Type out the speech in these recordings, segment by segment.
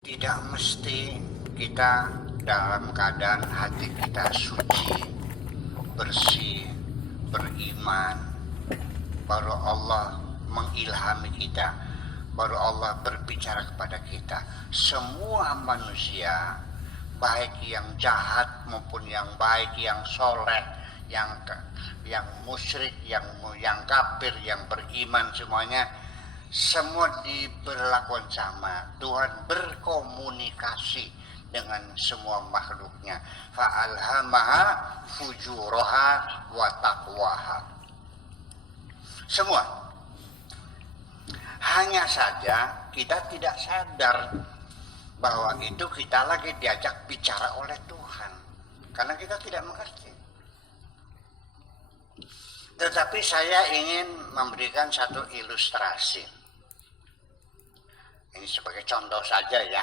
Tidak mesti kita dalam keadaan hati kita suci, bersih, beriman, baru Allah mengilhami kita, baru Allah berbicara kepada kita. Semua manusia, baik yang jahat maupun yang baik, yang soleh, yang musyrik, yang kafir, yang beriman, semuanya semua diberlakukan sama. Tuhan berkomunikasi dengan semua makhluknya. Fa'alhamaha fujuraha wa taqwaha. Semua. Hanya saja kita tidak sadar bahwa itu kita lagi diajak bicara oleh Tuhan, karena kita tidak mengerti. Tetapi saya ingin memberikan satu ilustrasi. Ini sebagai contoh saja ya,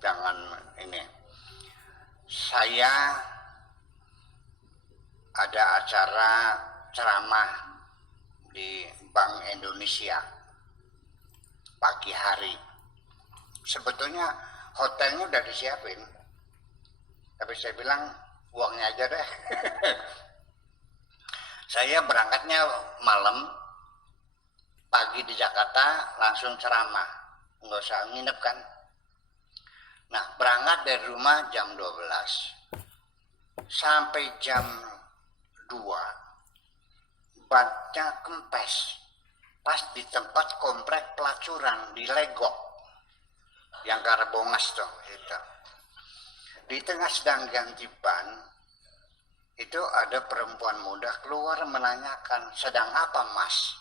jangan ini. Saya ada acara ceramah di Bank Indonesia pagi hari. Sebetulnya hotelnya udah disiapin, tapi saya bilang uangnya aja deh. Saya berangkatnya malam, pagi di Jakarta langsung ceramah. Nggak usah nginep kan. Nah, berangkat dari rumah jam 12 sampai jam 2 bannya kempes pas di tempat komplek pelacuran di Legok yang ke arah Bongas tuh gitu. Di tengah sedang ganti ban itu ada perempuan muda keluar menanyakan, sedang apa mas?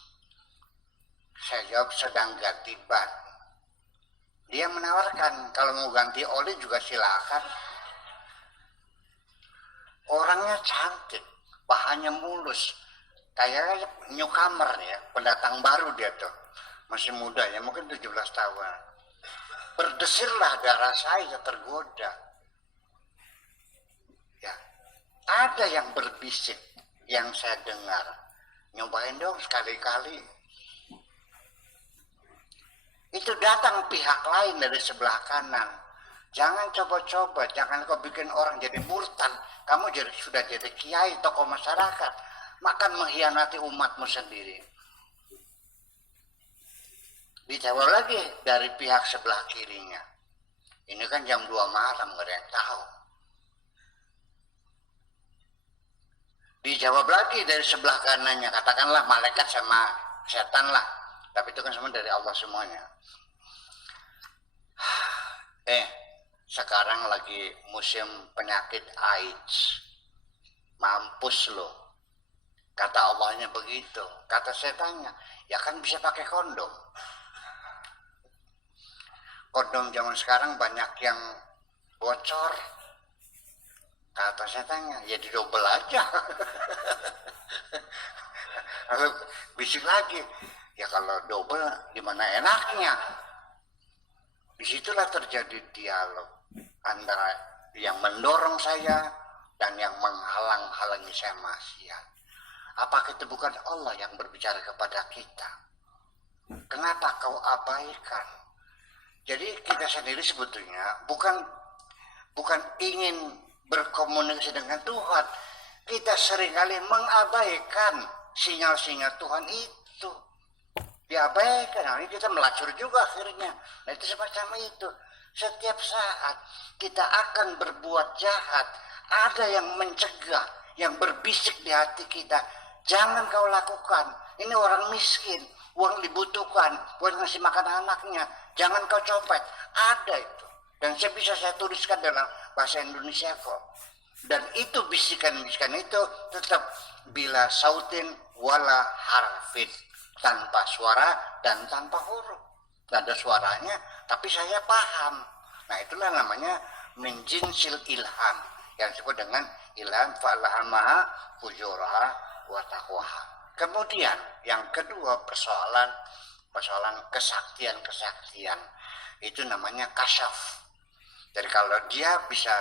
Saya jawab sedang ganti ban. Dia menawarkan kalau mau ganti oli juga silakan. Orangnya cantik, bahannya mulus, kayak newcomer ya, pendatang baru dia tuh, masih muda ya, mungkin 17 tahun. Berdesirlah darah saya tergoda. Ya, ada yang berbisik yang saya dengar, nyobain dong sekali-kali. Itu datang pihak lain dari sebelah kanan. Jangan coba-coba, jangan kau bikin orang jadi murtad. Kamu sudah jadi kiai, tokoh masyarakat, makan mengkhianati umatmu sendiri. Dijawab lagi dari pihak sebelah kirinya. Ini kan jam 2 malam, gak ada yang tahu. Dijawab lagi dari sebelah kanannya, katakanlah malaikat sama setan lah. Tapi itu kan semua dari Allah semuanya. Sekarang lagi musim penyakit AIDS. Mampus lo. Kata Allahnya begitu. Kata setannya, ya kan bisa pakai kondom. Kondom zaman sekarang banyak yang bocor. Kata setannya, ya didobel aja. Lalu bisik lagi, ya kalau double gimana enaknya. Disitulah terjadi dialog antara yang mendorong saya dan yang menghalang-halangi saya maksiat. Apakah itu bukan Allah yang berbicara kepada kita? Kenapa kau abaikan? Jadi kita sendiri sebetulnya bukan ingin berkomunikasi dengan Tuhan. Kita seringkali mengabaikan sinyal-sinyal Tuhan itu. Diabaikan, nah, ini kita melacur juga akhirnya. Nah itu semacam itu. Setiap saat kita akan berbuat jahat, ada yang mencegah, yang berbisik di hati kita, jangan kau lakukan, ini orang miskin, uang dibutuhkan buat ngasih makan anaknya, jangan kau copet. Ada itu, dan saya tuliskan dalam bahasa Indonesia kok. Dan itu bisikan-bisikan itu tetap bila sautin wala harfin, tanpa suara dan tanpa huruf. Gak ada suaranya, tapi saya paham. Nah itulah namanya min jinsil ilham, yang disebut dengan ilham fa'alhamaha fujuraha wa taqwaha. Kemudian yang kedua persoalan kesaktian itu namanya kasyaf. Jadi kalau dia bisa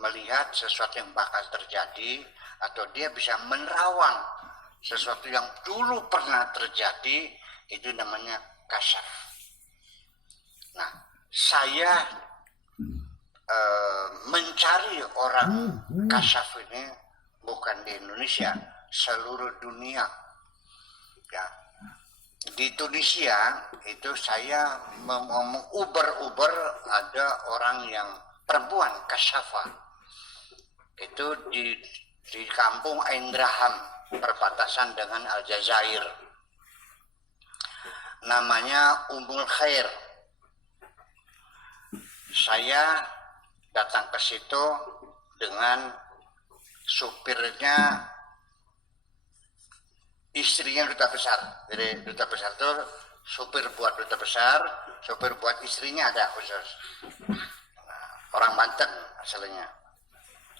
melihat sesuatu yang bakal terjadi, atau dia bisa menerawang sesuatu yang dulu pernah terjadi, itu namanya kasyaf. Nah, saya mencari orang kasyaf ini bukan di Indonesia, seluruh dunia. Ya. Di Tunisia itu saya menguber ada orang yang perempuan kasyafa. Itu di kampung Aindraham, perbatasan dengan Aljazair. Namanya Ummul Khair. Saya datang ke situ dengan supirnya, istrinya duta besar. Jadi duta besar itu supir buat duta besar, supir buat istrinya ada khusus. Nah, orang Banten asalnya.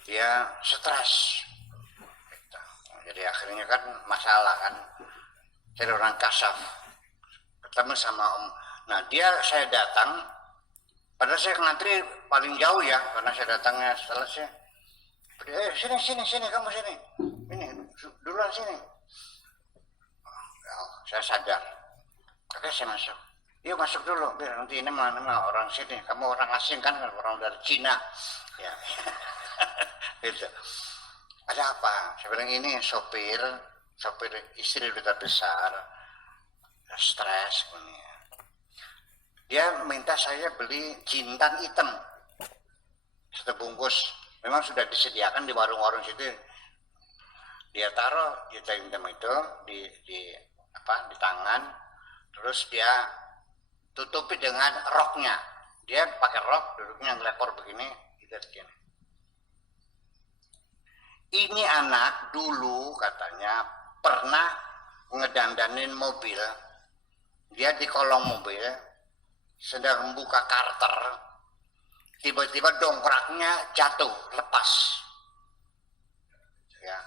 Dia stres. Jadi akhirnya kan masalah kan. Jadi orang kasaf. Ketemu sama om. Nah saya datang. Padahal saya ngantri paling jauh ya. Karena saya datangnya setelah saya. Sini kamu sini. Ini duluan sini. Saya sadar. Oke, saya masuk. Yuk masuk dulu, biar nanti ini mana orang sini. Kamu orang asing kan, orang dari Cina. Ya, gitu. Ada apa? Saya bilang ini sopir istri duta besar, stres. Dia minta saya beli jintan hitam, satu bungkus. Memang sudah disediakan di warung-warung situ. Dia taruh jintan hitam itu di tangan, terus dia tutupi dengan roknya. Dia pakai rok, duduknya ngelepor begini, gitu begini. Ini anak dulu katanya pernah ngedandanin mobil. Dia di kolong mobil sedang membuka karter, tiba-tiba dongkraknya jatuh, lepas. Ya.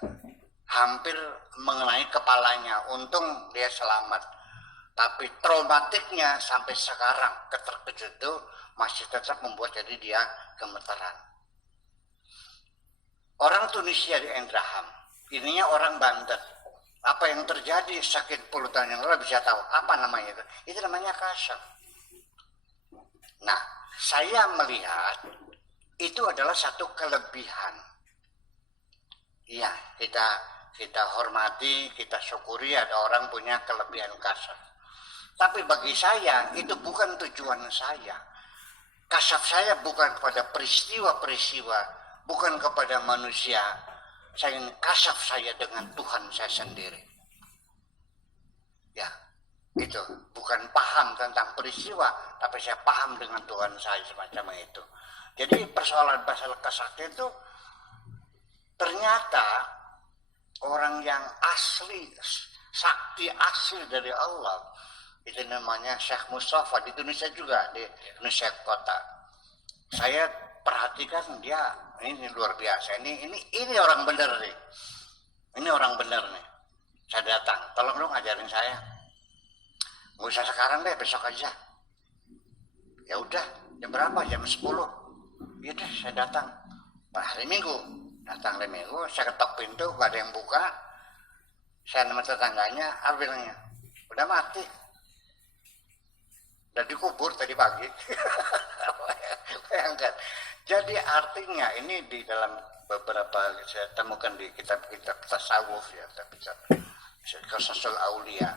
Hampir mengenai kepalanya. Untung dia selamat. Tapi traumatiknya sampai sekarang keterkejut itu masih tetap membuat jadi dia gemeteran. Orang Tunisia di Aindraham, ininya orang Banten. Apa yang terjadi sekian puluh tahun yang lalu bisa tahu apa namanya itu? Itu namanya kasyaf. Nah, saya melihat itu adalah satu kelebihan. Iya, kita hormati, kita syukuri ada orang punya kelebihan kasyaf. Tapi bagi saya itu bukan tujuan saya. Kasyaf saya bukan kepada peristiwa-peristiwa, bukan kepada manusia. Saya ingin kasyaf saya dengan Tuhan saya sendiri. Ya, itu bukan paham tentang peristiwa, tapi saya paham dengan Tuhan saya semacam itu. Jadi persoalan masalah kasyaf itu ternyata orang yang asli, sakti asli dari Allah, itu namanya Syekh Mustafa di Indonesia juga, di Indonesia kota. Saya perhatikan dia ini luar biasa. Ini orang benar nih. Ini orang benar nih. Saya datang, tolong dong ajarin saya. Nggak usah sekarang deh, besok aja. Ya udah, jam berapa? Jam 10. Ya udah, saya datang. Hari Minggu. Datang hari Minggu, saya ketok pintu, gak ada yang buka. Saya nama tetangganya, bilangnya, udah mati. Udah dikubur tadi pagi. Bayangkan. Jadi artinya ini di dalam beberapa saya temukan di kitab-kitab tasawuf ya, Qasasul Aulia.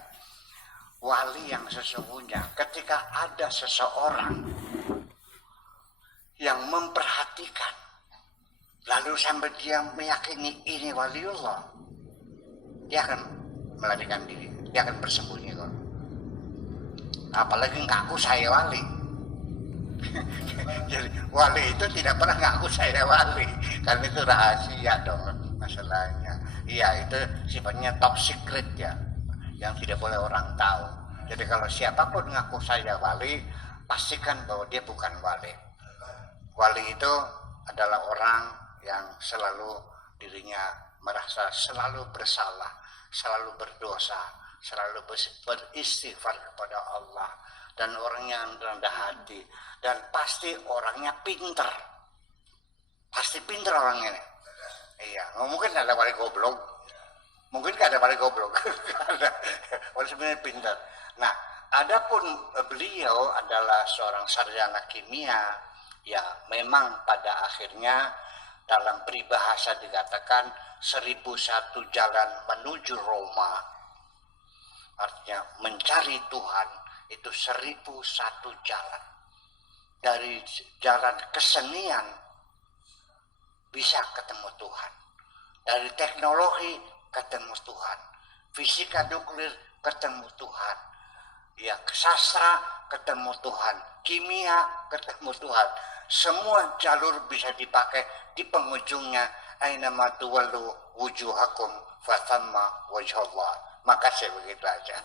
Wali yang sesungguhnya ketika ada seseorang yang memperhatikan, lalu sampai dia meyakini ini waliullah, dia akan melarikan diri, dia akan bersembunyi kok. Apalagi ngaku saya wali. Jadi wali itu tidak pernah ngaku saya wali, karena itu rahasia dong masalahnya. Iya, itu sifatnya top secret ya, yang tidak boleh orang tahu. Jadi kalau siapapun ngaku saya wali, pastikan bahwa dia bukan wali. Wali itu adalah orang yang selalu dirinya merasa selalu bersalah, selalu berdosa, selalu beristighfar kepada Allah, dan orang yang rendah hati, dan pasti orangnya pinter. Pasti pinter orangnya nih. Iya, mungkin ada wali goblok. Mungkin gak ada wali goblok. Wali sebenarnya pinter. Nah, adapun beliau adalah seorang sarjana kimia, Ya, memang pada akhirnya dalam peribahasa dikatakan 1001 jalan menuju Roma, artinya mencari Tuhan itu 1001 jalan. Dari jalan kesenian bisa ketemu Tuhan, dari teknologi ketemu Tuhan, fisika nuklir ketemu Tuhan, ya sastra ketemu Tuhan, kimia ketemu Tuhan. Semua jalur bisa dipakai, di penghujungnya ainama tuwallu wujuhakum fathamma wajhallah. Makasih, begitu aja.